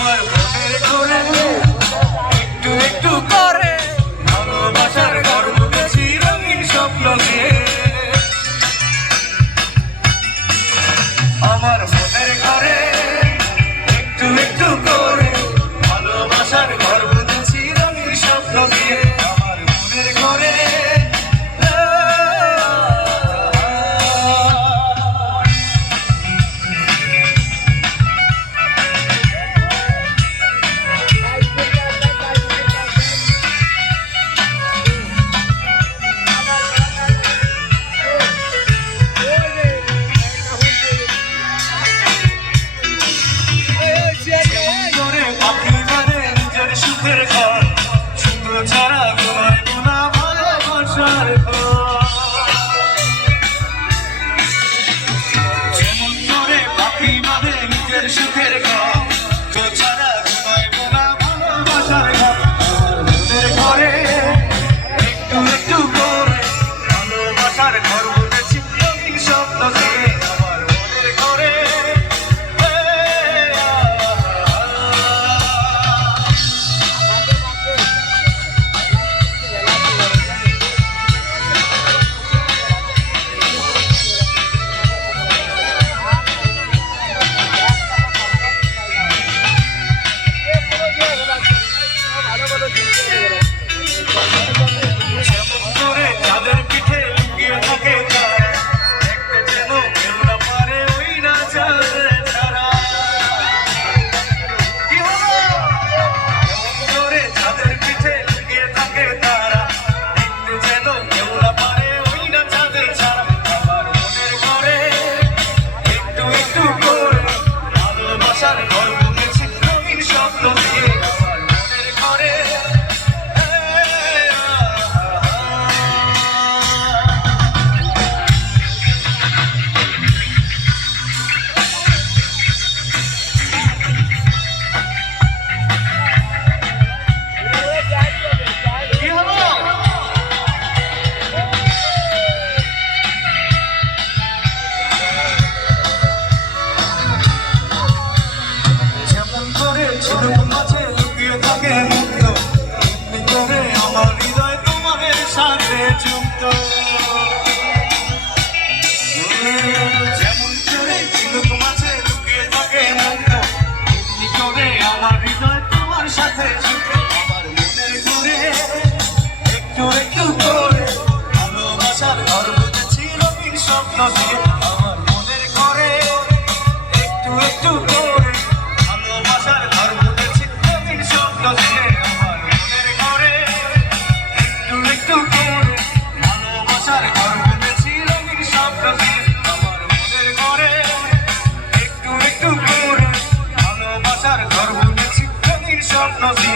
আমার মনের ঘরে একটু একটু করে ভালোবাসার ঘর বুঝেছি রঙিন স্বপ্ন দিয়ে। আমার মনের ঘরে একটু একটু করে ভালোবাসার ঘর বুঝেছি রঙিন স্বপ্ন দিয়ে। আমার মনের ঘরে সুখের ঘর সুন্দর ছাড়া গোলায় গোলা ভালোবাসার ঘর। যেমন করে পাখি বাঁধে নিজের সুখের ঘর তো ছাড়া গোলায় গোলা ভালোবাসার ঘর। আমার মনের ঘরে একটু একটু করে ভালোবাসার ঘর বুঝেছি রঙিন স্বপ্ন দিয়ে। আমার মনের ঘরে মাঝে লুকিয়ে থাকে মুক্ত এমনি করে আমার হৃদয় তোমার সাথে যুক্ত। যেমন করে ঝিনুক মাঝে লুকিয়ে থাকে মুক্ত এমনি করে আমার হৃদয় তোমার সাথে যুক্ত। আমার মনের ঘরে একটু একটু করে ভালোবাসার ঘর বুঝেছি রঙিন স্বপ্ন দিয়ে। আমার মনের ঘরে একটু একটু করে ভালোবাসার ঘর বুঝেছি রঙিন স্বপ্ন দিয়ে। আমার মনের ঘরে একটু একটু করে ভালোবাসার ঘর বুঝেছি রঙিন স্বপ্ন দিয়ে। আমার মনের ঘরে একটু একটু করে ভালোবাসার ঘর বুঝেছি রঙিন স্বপ্ন দিয়ে।